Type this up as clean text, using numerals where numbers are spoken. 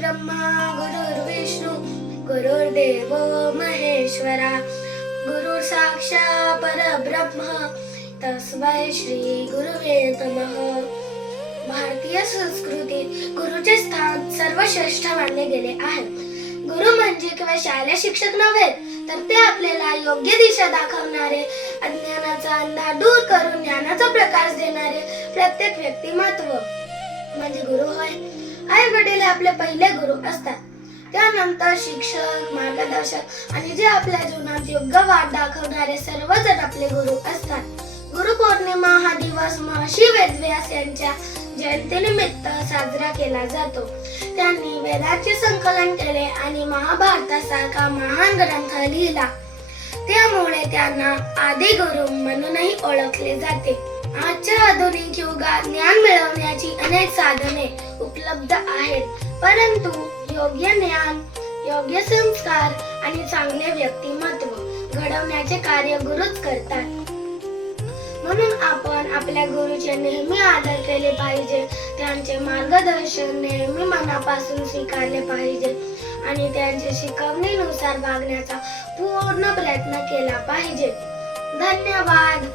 गुरुर्ब्रह्मा गुरुर्विष्णू गुरुर्देव महेश्वरा गुरु साक्षात् परब्रह्म तस्मै श्री गुरुवे नमः. भारतीय संस्कृतीत गुरुचे स्थान सर्वश्रेष्ठ मानले गेले आहे. गुरु म्हणजे केवळ शालेय शिक्षक नव्हे, तर ते आपल्याला योग्य दिशा दाखवणारे, अज्ञानाचा अंधार दूर करून ज्ञानाचा प्रकाश देणारे प्रत्येक व्यक्तिमत्व म्हणजे गुरु होय. आई वडील हे आपले पहिले गुरु असतात. त्यानंतर शिक्षक, मार्गदर्शक आणि जे आपल्या जीवनात योग्य वाट दाखवणारे सर्वजण आपले गुरु असतात. गुरुपौर्णिमा हा दिवस महर्षी वेदव्यास यांच्या जयंतीनिमित्त साजरा केला जातो. त्यांनी वेदांचे संकलन केले आणि महाभारतासारखा महान ग्रंथ लिहिला. त्यामुळे त्यांना आदी गुरु म्हणूनही ओळखले जाते. आजच्या आधुनिक युगात ज्ञान मिळवण्याची अनेक साधने उपलब्ध आहेत, परंतु योग्य ज्ञान, योग्य संस्कार आणि चांगले व्यक्तिमत्व घडवण्याचे कार्य गुरुच करतात. म्हणून आपण आपल्या गुरुचे नेहमी आदर केले पाहिजे, त्यांचे मार्गदर्शन नेहमी मनापासून स्वीकारले पाहिजे आणि त्यांच्या शिकवणीनुसार वागण्याचा पूर्ण प्रयत्न केला पाहिजे. धन्यवाद.